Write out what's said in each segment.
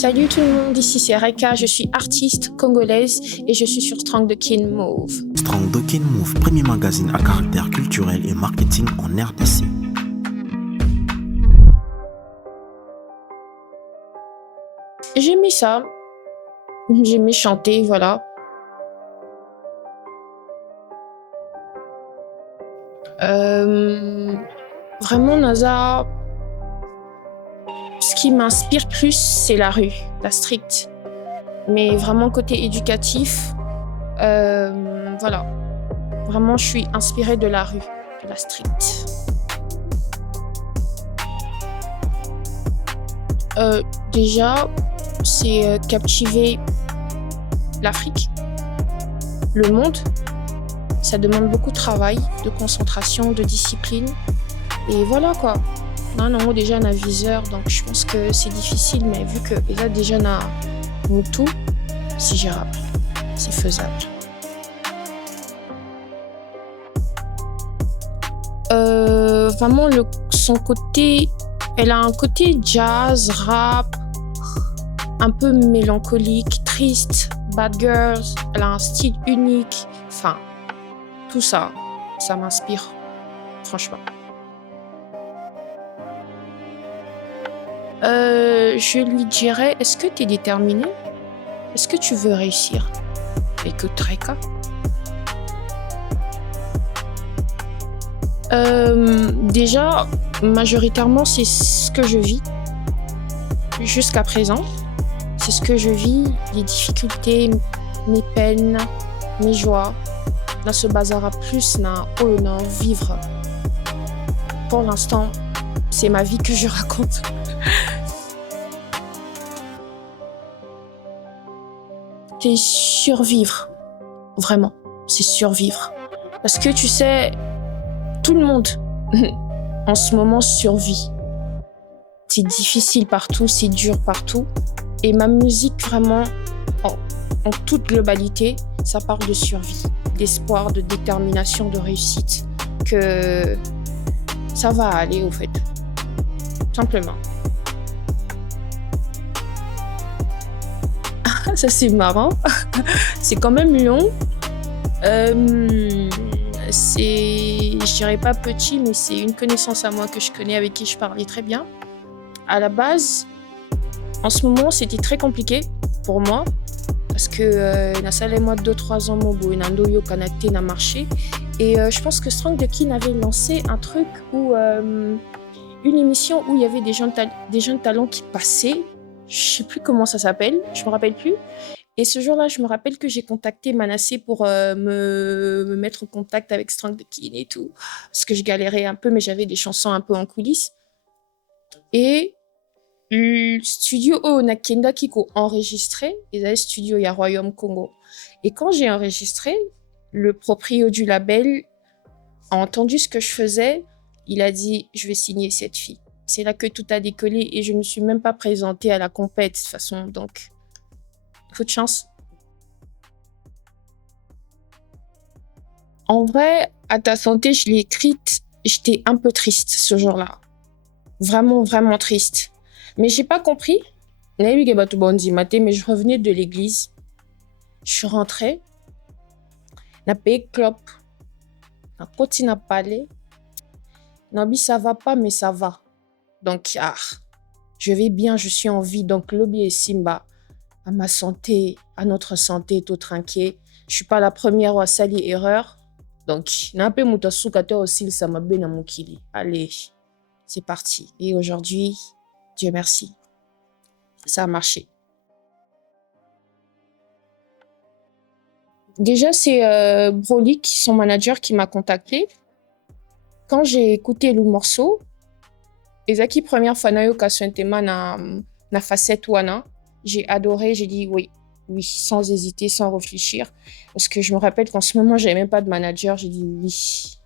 Salut tout le monde, ici c'est Reka, je suis artiste congolaise et je suis sur Strong the King Move. Strong the King Move, premier magazine à caractère culturel et marketing en RDC. J'ai mis ça, j'ai mis chanter, voilà. Vraiment, Naza, ce qui m'inspire plus, c'est la rue, la street. Mais vraiment côté éducatif, voilà. Vraiment, je suis inspirée de la rue, de la street. Déjà, c'est captiver l'Afrique, le monde. Ça demande beaucoup de travail, de concentration, de discipline. Et voilà quoi. Non, déjà un aviseur, donc je pense que c'est difficile, mais vu que il a déjà tout, c'est gérable, c'est faisable. Vraiment, son côté, elle a un côté jazz, rap, un peu mélancolique, triste, bad girls, elle a un style unique, enfin, tout ça, ça m'inspire, franchement. Je lui dirais, est-ce que tu es déterminée? Est-ce que tu veux réussir? Écoute, Reka. Déjà, majoritairement, c'est ce que je vis jusqu'à présent. C'est ce que je vis, les difficultés, mes peines, mes joies. Dans ce bazar plus, na vivre. Pour l'instant, c'est ma vie que je raconte. C'est survivre, vraiment, c'est survivre. Parce que tu sais, tout le monde en ce moment survit. C'est difficile partout, c'est dur partout. Et ma musique, vraiment, en toute globalité, ça parle de survie, d'espoir, de détermination, de réussite. Que ça va aller, au fait. Simplement. Ça, c'est marrant. C'est quand même long. Je dirais pas petit, mais c'est une connaissance à moi que je connais, avec qui je parlais très bien. À la base, en ce moment, c'était très compliqué pour moi parce que na salé moi 2-3 ans mobo nando yo kanate na marché et je pense que Strong the King avait lancé un truc où une émission où il y avait des jeunes talents qui passaient. Je sais plus comment ça s'appelle, je me rappelle plus. Et ce jour-là, je me rappelle que j'ai contacté Manasseh pour me mettre en contact avec Strong the King et tout, parce que je galérais un peu, mais j'avais des chansons un peu en coulisses. Et le studio Nakenda Kiko enregistré, ils avaient studio ya Royaume Congo. Et quand j'ai enregistré, le proprio du label a entendu ce que je faisais, il a dit « je vais signer cette fille ». C'est là que tout a décollé et je ne me suis même pas présentée à la compète de toute façon, donc coup de chance. En vrai, à ta santé, je l'ai écrite, j'étais un peu triste ce jour-là. Vraiment, vraiment triste. Mais j'ai pas compris. Mais je revenais de l'église. Je suis rentrée. Na payé clope. Na continue à parler. Nabi, ça va pas, mais ça va. Donc, je vais bien, je suis en vie. Donc, lobby et Simba, à ma santé, à notre santé, tout tranquille. Je suis pas la première à salir erreur. Donc, n'a pas mouta soukate aussi, ça m'a bien mukili. Allez, c'est parti. Et aujourd'hui, Dieu merci, ça a marché. Déjà, c'est Broly, son manager, qui m'a contacté. Quand j'ai écouté le morceau, Ezaki première fois na yo kasentema na facette wana, j'ai adoré, j'ai dit oui, sans hésiter, sans réfléchir. Parce que je me rappelle qu'en ce moment, j'avais même pas de manager, j'ai dit oui.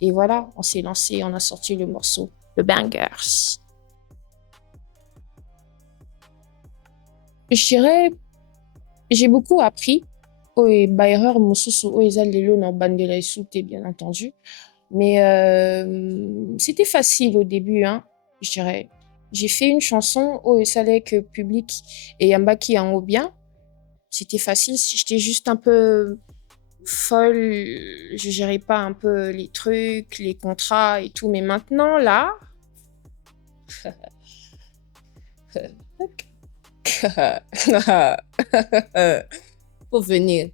Et voilà, on s'est lancé, on a sorti le morceau, le Bangers. Je dirais, j'ai beaucoup appris. Et Bayer, Mosusu, Ezalelo, na Bandela et bien entendu. Mais c'était facile au début, hein, je dirais. J'ai fait une chanson au salé que public et Yambaki en haut bien. C'était facile. Si j'étais juste un peu folle, je gérais pas un peu les trucs, les contrats et tout. Mais maintenant, là, faut venir.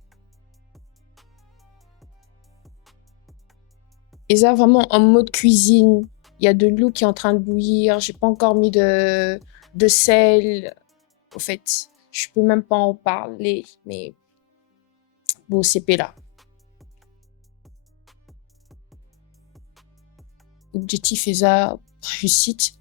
Et ça, vraiment en mode cuisine. Il y a de l'eau qui est en train de bouillir. J'ai pas encore mis de sel. Au fait, je peux même pas en parler. Mais bon, c'est là. Objectif eza réussite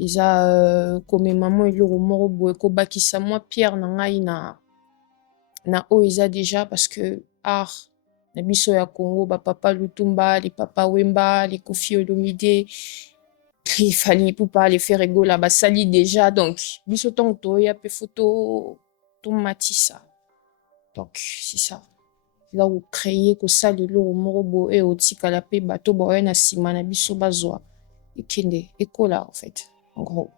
eza komema eloko moko boye kobakisa mwa pierre na ngai na oyo eza déjà parce que art na biso ya Congo bapapa Lutumba les papa Wemba les Koffi Olomide les Fally Ipupa les Ferregola basali déjà donc biso ntango toya mpe photo tomatisa donc c'est ça là où créer kosala eloko moko boye oyo otikala mpe bato baoya na nsima na biso bazwa ekende ekola en fait en gros.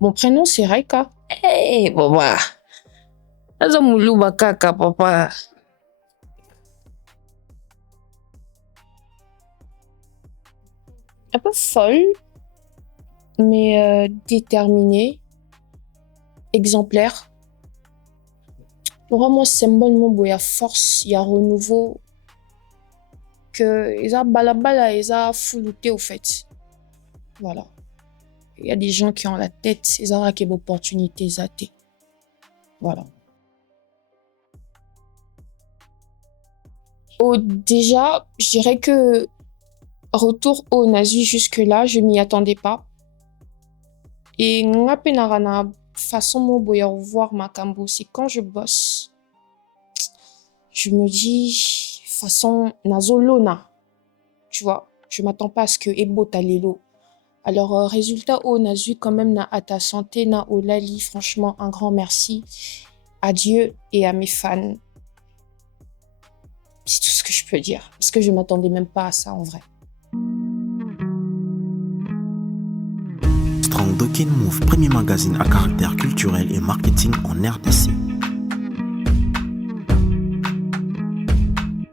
Mon prénom c'est Raika. Hey papa, aza muluba kaka papa. Un peu folle, mais déterminée, exemplaire. Vraiment symbole mon il y a force, il y a renouveau. Que ils a balabala, ils a foulouté au fait. Voilà. Il y a des gens qui ont la tête, ils ont des opportunités zatées. Voilà. Oh, déjà, je dirais que retour au Nazi jusque-là, je m'y attendais pas. Et ngapenarana façon mo boya revoir ma cambo, c'est quand je bosse, je me dis façon nazolona, tu vois, je m'attends pas à ce que ebo talelo. Alors résultat au nazu quand même na à ta santé na au lali, franchement un grand merci à Dieu et à mes fans. C'est tout ce que je peux dire parce que je m'attendais même pas à ça en vrai. Strong Dokin Move, premier magazine à caractère culturel et marketing en RDC.